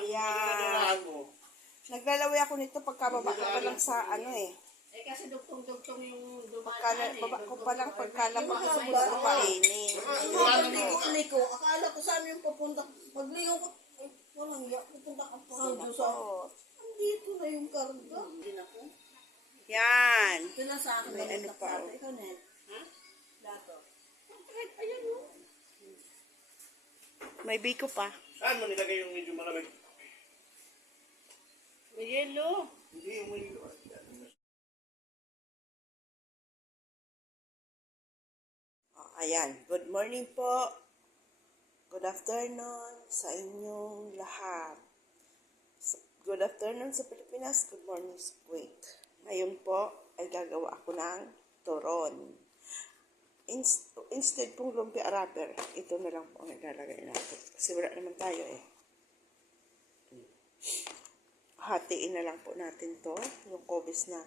Ayan. Naglalaway ako nito pagkababa ko pa lang sa ano eh. Eh kasi dugtong-dugtong yung Baba ko pa lang pagkalabas ko sa gusto kainin. Liko, akala ko saan yung pupunta. Paglingaw ko, ay, walang iya, pupunta ka pa hanggang sa... Andito na yung karga. Hindi na po. Yan. Kailan sa akin May na ano pa. ikaw na ha? Dato. Ayan o. May biko pa. Saan mo nilagay yung medyo malamig? May yelo. Hindi yung may... Ayan. Good morning po. Good afternoon sa inyong lahat. Good afternoon sa Pilipinas. Good morning sa Kuwait. Ngayon po ay gagawa ako ng turon. Instead pong lumpia wrapper, ito na lang po ang ilalagay natin. Kasi wala naman tayo eh. Hatiin na lang po natin to. Yung kobis na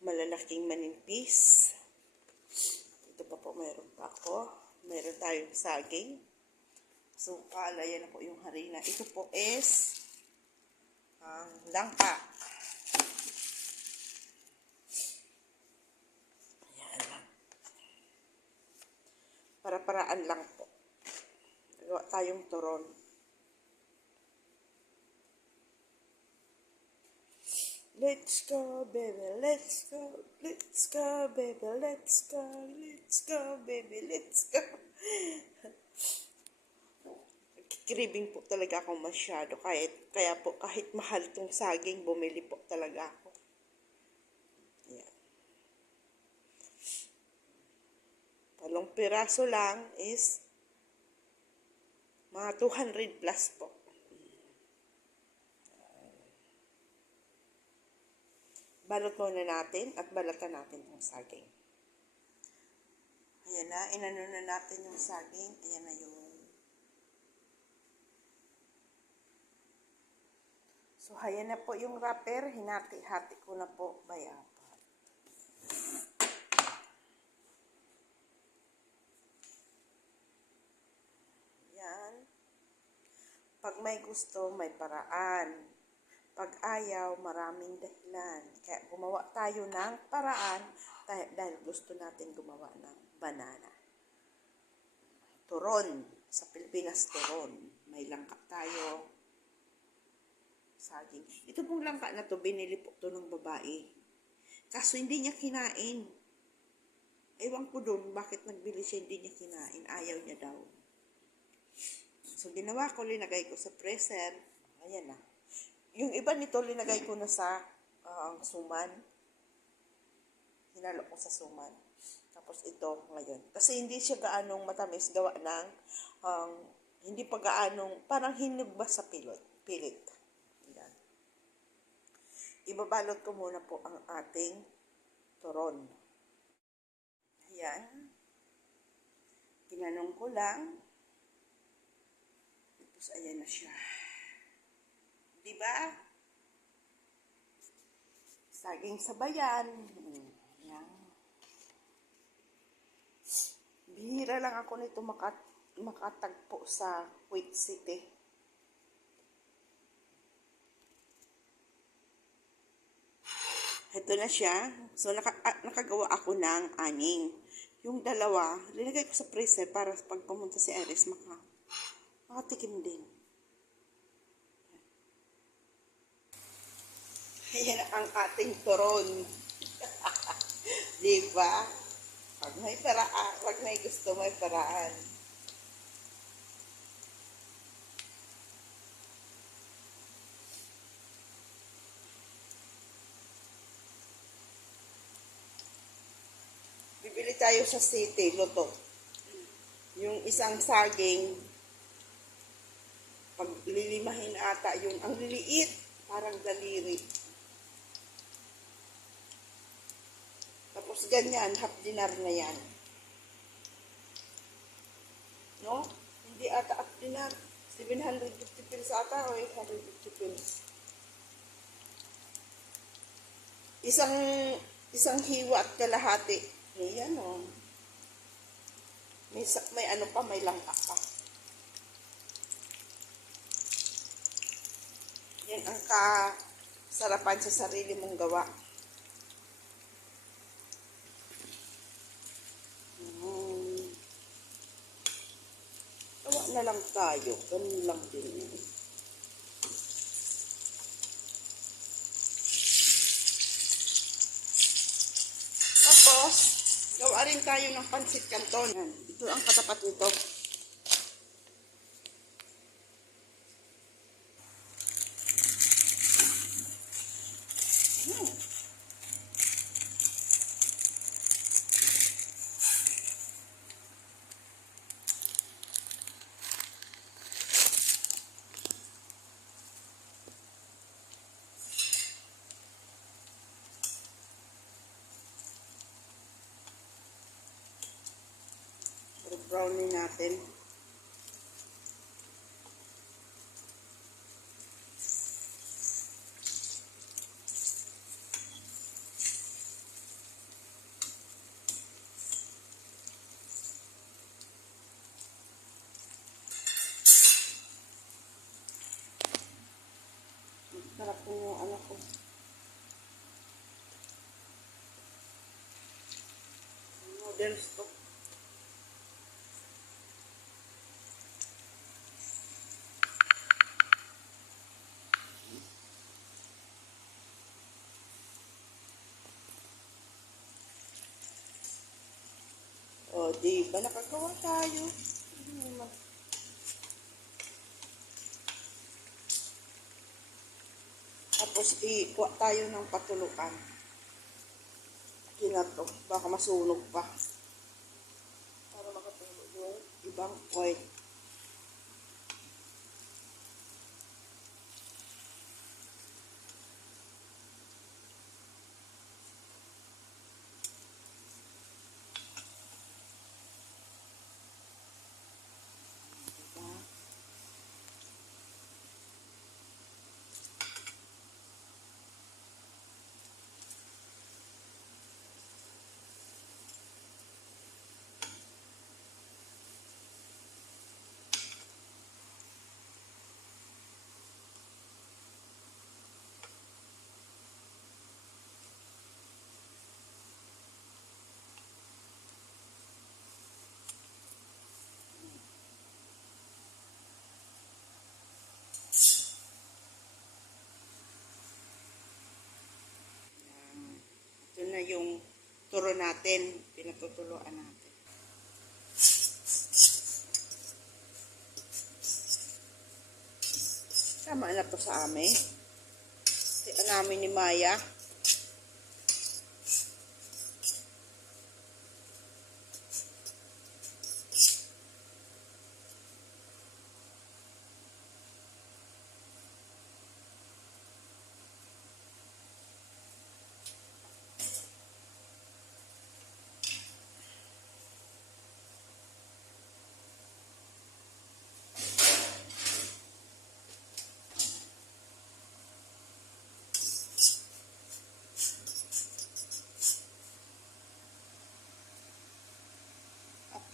malalaking manimpis. Ito pa po, mayroon pa ako. Mayroon tayong saging. Sukal, ayan na po yung harina. Ito po is langka. Ayan lang. Para-paraan lang po. Gawa tayong turon. Let's go, baby, let's go. Let's go, baby, let's go. Let's go, baby, let's go. Craving po talaga ako masyado. Kaya po kahit mahal itong saging, bumili po talaga ako. Ayan. Palong piraso lang is mga 200 plus po. Balot muna natin at balatan natin yung saging. Ayan na, inano na natin yung saging. Ayan na yung. So, ayan na po yung wrapper. Hinati-hati ko na po bayapat. Ayan. Pag may gusto, may paraan. Pag ayaw, maraming dahilan. Kaya gumawa tayo ng paraan dahil gusto natin gumawa ng banana. Turon. Sa Pilipinas, turon. May langka tayo. Saging. Ito pong langka na to, binili po to ng babae. Kaso hindi niya kinain. Ewan ko dun, bakit nagbili siya, hindi niya kinain. Ayaw niya daw. So, ginawa ko, linagay ko sa freezer. Ayan na. Yung iba nito, linagay ko na sa suman. Hinalo ko sa suman. Tapos ito ngayon. Kasi hindi siya gaanong matamis gawa ng, hindi pa gaanong, parang hinog ba sa pilit. Ayan. Ibabalot ko muna po ang ating turon. Ayan. Ginanong ko lang. Tapos ayan na siya. Diba? Saging sabayan. Yan. Bihira lang ako nito makatagpo sa Kuwait City. Ito na siya. So, nakagawa ako ng aning. Yung dalawa, linagay ko sa freezer para pag pumunta si Iris, makatikim din. Ayan ang ating turon. Diba? Pag may paraan, pag may gusto, may paraan. Bibili tayo sa city, luto. Yung isang saging, pag lilimahin ata, yung ang liliit, parang daliri. Tapos ganyan, half dinar na yan. No? Hindi ata half dinar. 750 pills ata o 850 pills. Isang hiwa at kalahati. Ayan o. May ano pa, may langka pa. yun ang kasarapan sa sarili mong gawa. Hmm. Gawa na lang tayo. Ganun lang din. Tapos, gawa rin tayo ng pansit canton. Yan. Ito ang katapat nito. Brownie natin. Sarap po yung anak ko. Noodles to. O, di ba nakagawa tayo? Tapos, ikuha tayo ng patulukan. Kinato. Baka masunog pa. Para makatulog yung ibang oil. Ito na yung turo natin. Pinatutuluan natin. Tama na to sa amin. Ito namin ni Maya.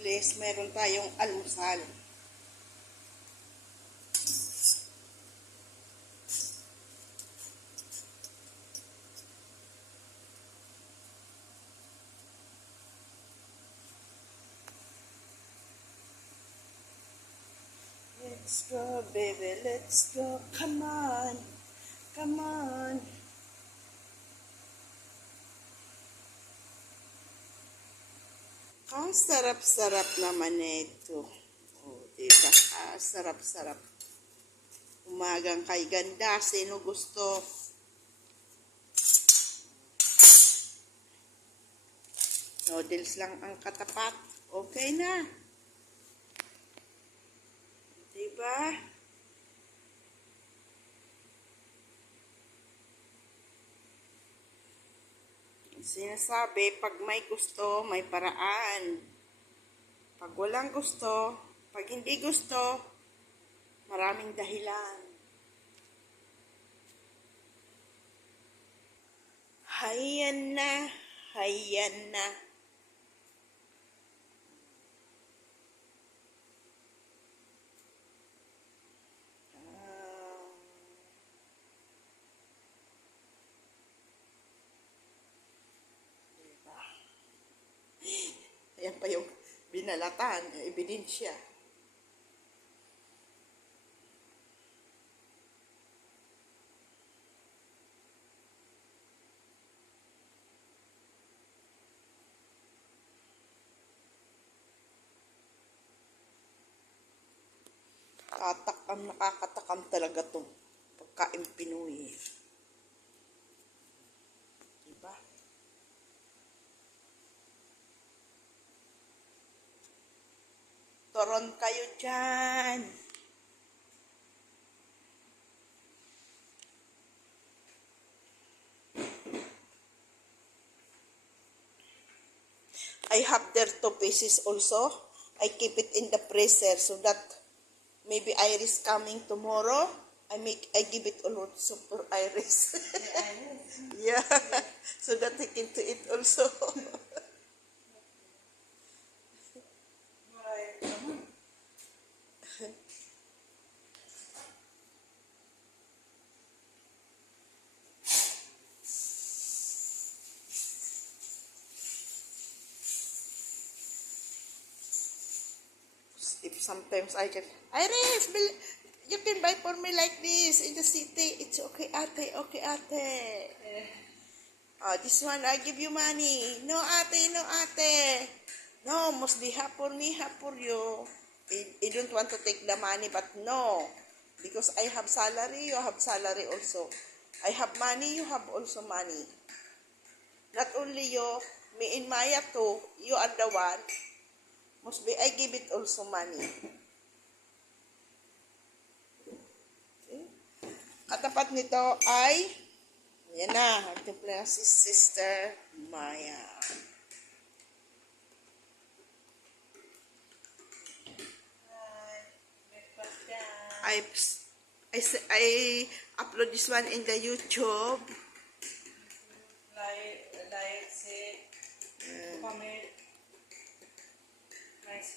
At least meron tayong almusal. Let's go, baby, let's go. Come on, come on. Ang sarap-sarap naman ito. Oh, diba? Sarap-sarap. Umagang kay ganda. Sino gusto? Noodles lang ang katapat. Okay na. Diba? Sinasabi, pag may gusto, may paraan. Pag walang gusto, pag hindi gusto, maraming dahilan. Hayan na, hayan na. Yan pa yung binalatan, ebidensya. Nakakatakam talaga to. Pagkain Pinoy. Diba? Toron kayo dyan. I have there 2 pieces also. I keep it in the freezer so that maybe Iris coming tomorrow. I give it also for Iris. Yeah. So that he can to eat also. If sometimes I can, Iris, you can buy for me like this in the city. It's okay, ate. Okay, ate. This one, I give you money. No, ate, no, ate. No, mostly half for me, half for you. I don't want to take the money, but no. Because I have salary, you have salary also. I have money, you have also money. Not only you, me and Maya too. You are the one. Must be, I give it also money. Okay. Katapat nito ay, yan na, ating si Sister Maya. I upload this one in the YouTube. Like, say, comment. Nice.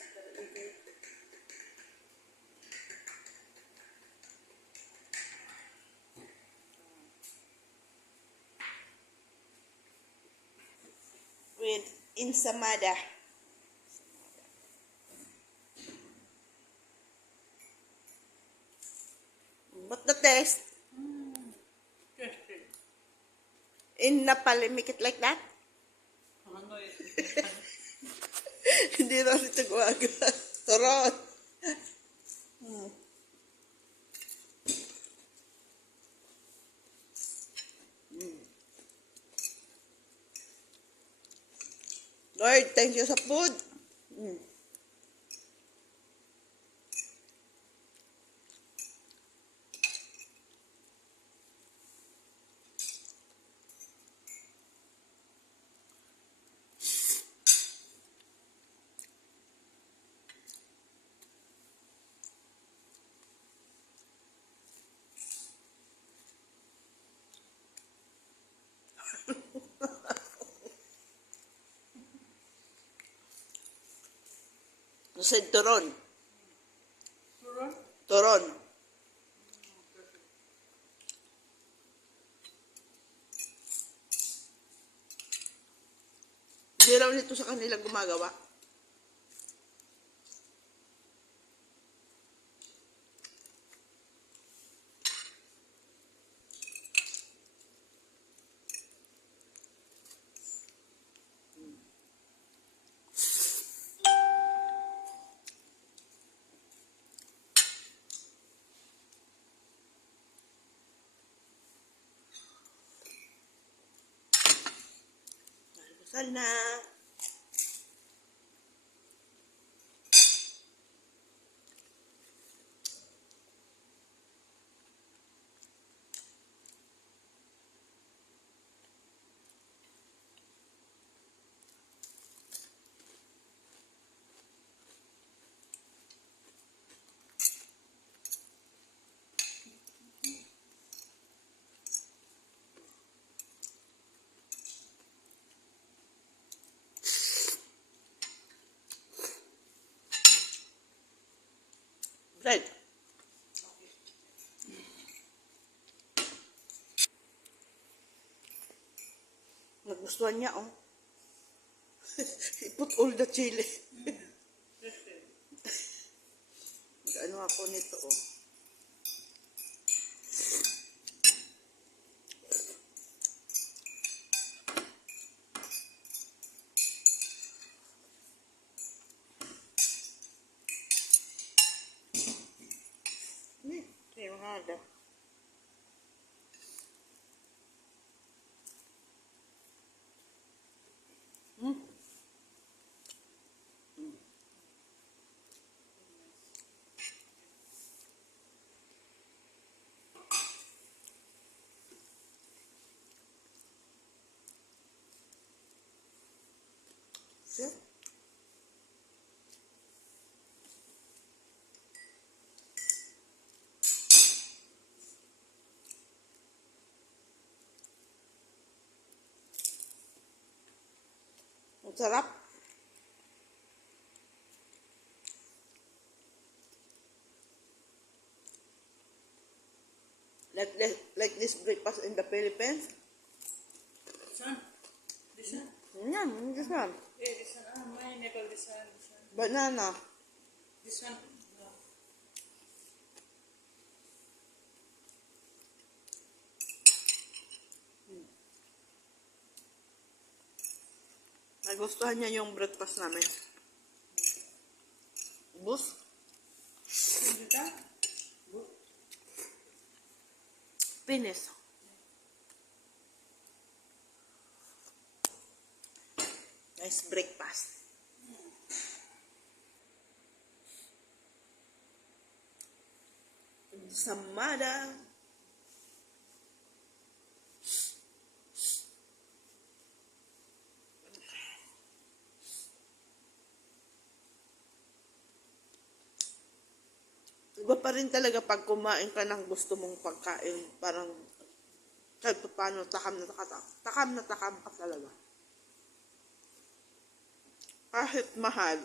With Insamada. But the taste? In Nepal, make it like that? Hindi na ito gumaga. Turot. Lord, thank you sa food. Said Toron. Toron. Hindi raw nito sa kanila gumagawa. Sana. Bread. Nagustuhan niya, oh. He put all the chili. Ano ako nito, oh. Yung hada. Sure. Ang sarap. Like this breakfast in the Philippines. Son, this one. This one. Yeah, this one. Ah, mine nickel, this one, this one. Banana. This one. No. Nagustuhan niya yung breakfast namin. Bus. Dito? Finish. Nice breakfast. Samada. Iba pa rin talaga pag kumain ka ng gusto mong pagkain. Parang kahit pa paano, takam na takam ka talaga. Kahit mahal.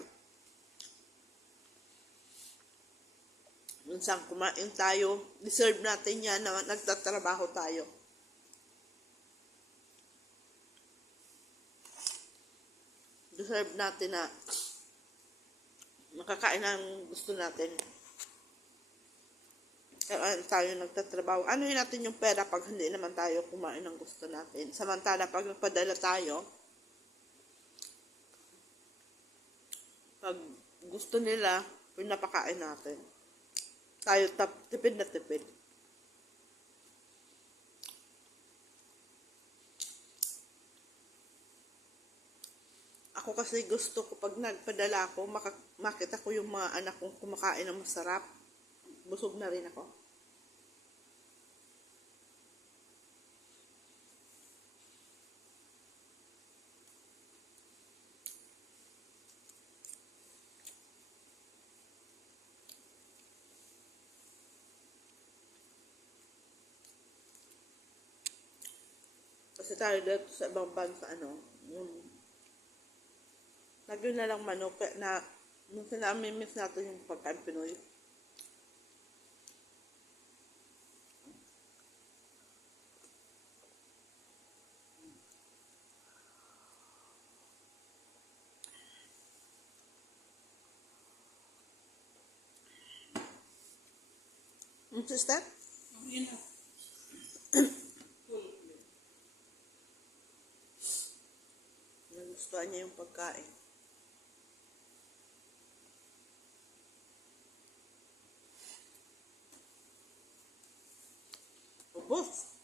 Minsan kumain tayo, deserve natin yan na nagtatrabaho tayo. Deserve natin na makakain ng gusto natin. Kaya tayo nagtatrabaho. Anuhin natin yung pera pag hindi naman tayo kumain ng gusto natin. Samantala, pag nagpadala tayo, pag gusto nila, pinapakain natin. Tayo tipid na tipid. Ako kasi gusto ko pag nagpadala ako, makita ko yung mga anak kong kumakain ng masarap. Busog na rin ako. Kasi tayo dito sa ibang bansa, lagi na lang manok na nung sinamimiss natin yung pagkain Pinoy. Sister? Yun na. Nagustuhan niya yung pagkain. Ubos.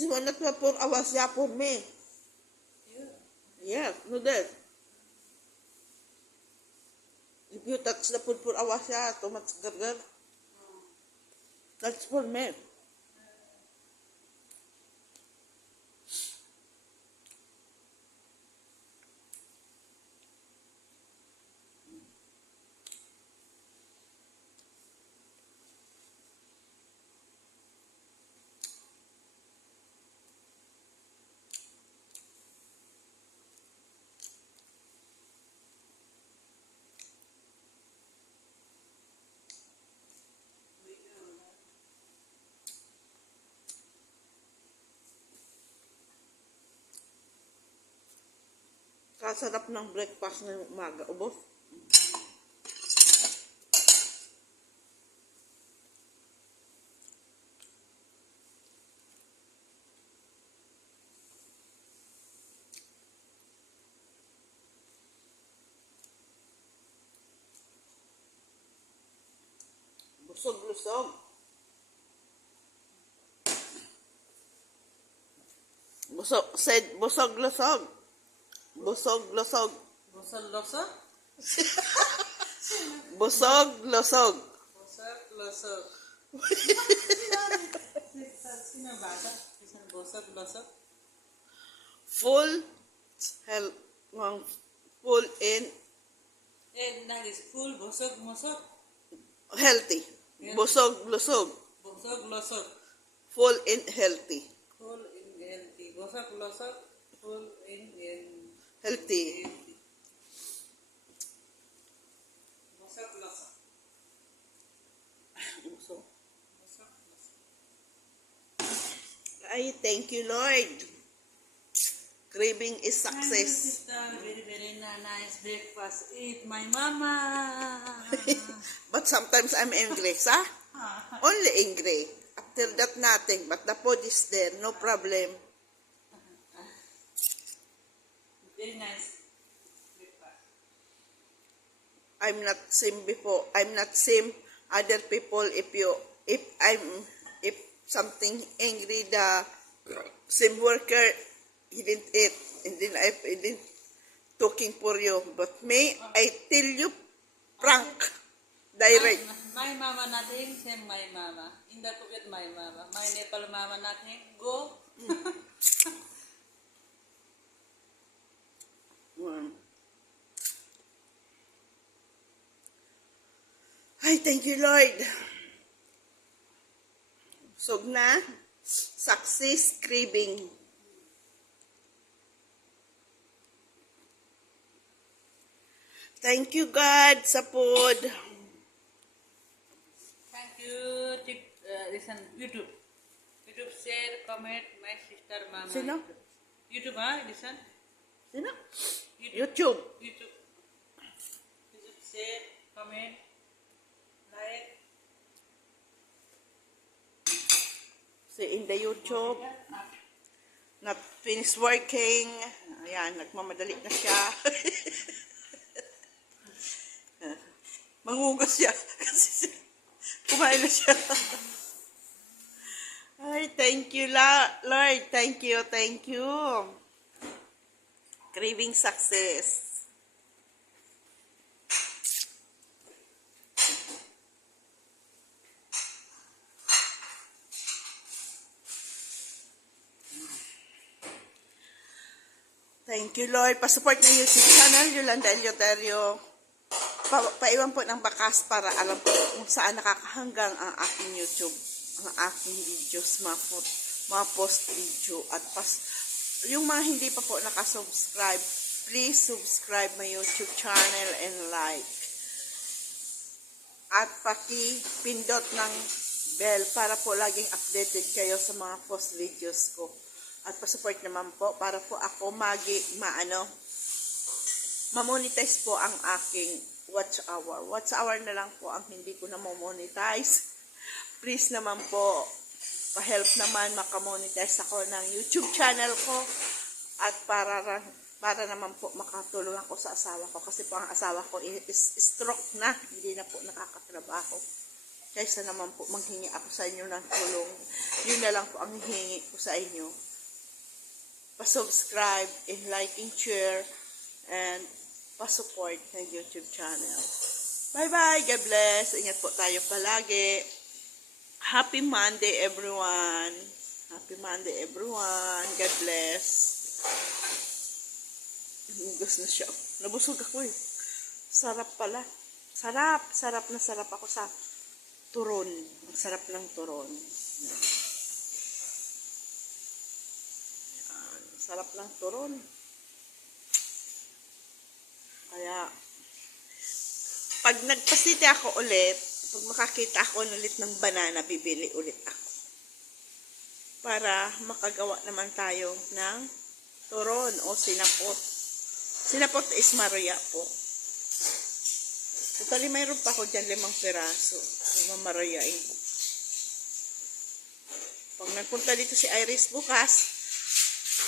This one not for hours ya for me. Yes, no that. If you touch the food for hours ya, too much gargar. That's for me. Napakasarap ng breakfast ngayong umaga. Ubos. Busog-lusog. Busog-lusog. Busog-lusog. Busog-losog? Busog-lusog. Busog-losog. Sino bata? Isang busog-losog? Full health. Full in Nagis full, busog-musog. healthy. Busog-lusog. Busog-losog. Full in healthy. Full in healthy. Busog-losog. Full in Healthy. healthy. Busog-losog. So, Busog-losog. ay, thank you, Lord. Craving is Thank you, success. sister. Very, very nice breakfast. Eat my mama. But sometimes I'm angry, sa? Only angry. After that, nothing. But the food is there. No problem. Very nice breakfast. I'm not same before. I'm not same other people. If something angry, the same worker, he didn't eat. And then I didn't talking for you. But me, I tell you, prank. Direct. My mama nothing, same my mama. In the pocket my mama. My Nepal mama nothing, go. Ay, thank you, Lord. Sog na. Success craving. Thank you, God, sa food. Thank you, listen, YouTube. YouTube share, comment, my sister mama. Sino? YouTube, ha? Listen. Sino? YouTube. YouTube. YouTube. YouTube share, comment, like. Si in the YouTube. Not finished working. Ayan, nagmamadali na siya. Mangugas siya. Kasi kumain na siya. Ay, thank you, Lord. Thank you, thank you. Craving success. Thank you, Lord. Pasupport ng YouTube channel, Yolanda Eleuterio. Paiwan po ng bakas para alam po kung saan nakakahanggang ang aking YouTube, ang aking videos, mga post video. At yung mga hindi pa po nakasubscribe, please subscribe my YouTube channel and like. At paki-pindot ng bell para po laging updated kayo sa mga post videos ko. At pasupport naman po para po ako ma-monetize po ang aking watch hour. Watch hour na lang po ang hindi ko na monetize. Please naman po, pa-help naman makamonetize ako ng YouTube channel ko. At para naman po makatulong ako sa asawa ko. Kasi po ang asawa ko is stroke na. Hindi na po nakakatrabaho. Kaysa naman po manghingi ako sa inyo ng tulong. Yun na lang po ang hihingi ko sa inyo. Pa-subscribe and like and share and pa-support ng YouTube channel. Bye-bye! God bless! Ingat po tayo palagi. Happy Monday, everyone! Happy Monday, everyone! God bless! Hugas na siya. Nabusog ako eh. Sarap pala. Sarap! Sarap na sarap ako sa turon. Ang sarap ng turon. Yan. Sarap ng turon. Kaya, pag nagpasiti ako ulit, pag makakita ako ulit ng banana, bibili ulit ako. Para makagawa naman tayo ng turon o sinapot. Sinapot is Maria po. Totally, mayroon pa ako dyan 5 piraso. Mamarayain ko. Pag nagpunta dito si Iris bukas,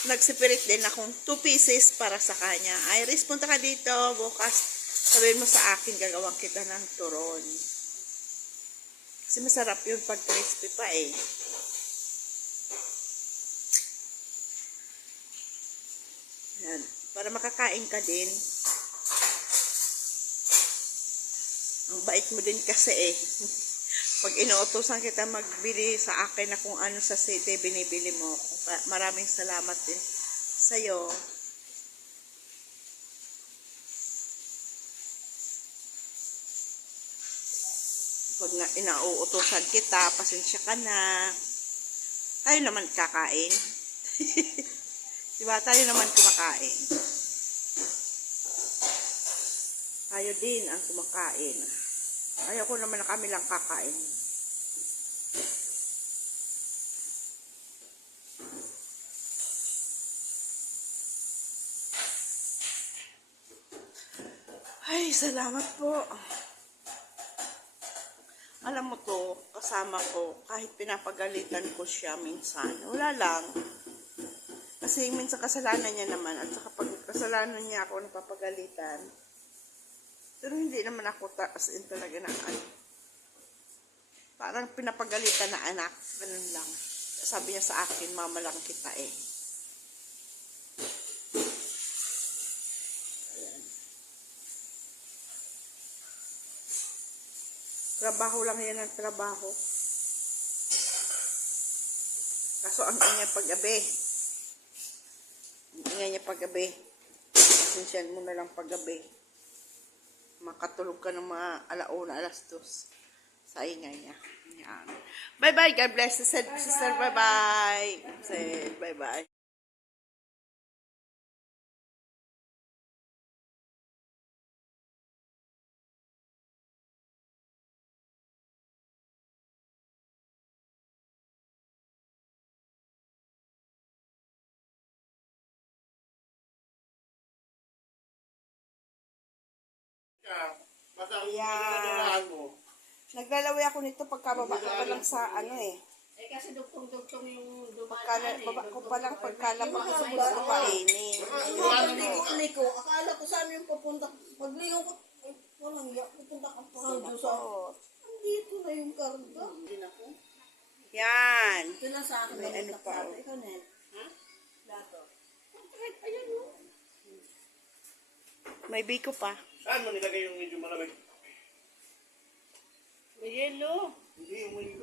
nagsipirit din akong 2 pieces para sa kanya. Iris, punta ka dito bukas. Sabihin mo sa akin, gagawin kita ng turon. Kasi masarap yun pag crispy pa eh. Yan. Para makakain ka din. Ang bait mo din kasi eh. Pag inuutosan kita magbili sa akin na kung ano sa city, binibili mo. Maraming salamat din sa'yo. Pag inauutosan kita, pasensya ka na. Tayo naman kakain. Diba? Tayo naman kumakain. Tayo din ang kumakain. Ayoko naman na kami lang kakain. Ay, salamat po. Alam mo to, kasama ko, kahit pinapagalitan ko siya minsan, wala lang. Kasi minsan kasalanan niya naman, at saka pag kasalanan niya ako napapagalitan. Pero hindi naman ako as in talaga na ano. Parang pinapagalitan na anak, ganun lang. Sabi niya sa akin, mama lang kita eh. Trabaho lang yan ang trabaho. Kaso ang ingay paggabi. Ang ingay niya paggabi. Pasensyan mo na lang paggabi. Makatulog ka ng mga alauna, 2:00 sa ingay niya. Yan. Bye-bye. God bless you, sister. Bye-bye. Bye-bye. Basta ang Ayan. pinagdadaan mo. Naglalaway ako nito pagkababa ko pa lang sa ano eh. Eh kasi duktong-duktong yung Baba ko pa lang pagkalabak ko sa gusto kainin. Liko, akala ko saan yung papunta. Paglingaw ko, ay, walang iya, pupunta ka pa doon sa... Andito na yung karga. Hindi na po. Yan. Ito na sa akin. May ano pa. Ikaw na yan. Ha? Lato. Ayan o. May biko pa. Saan mo nilagay yung medyo malamig? Yellow. Hindi yung may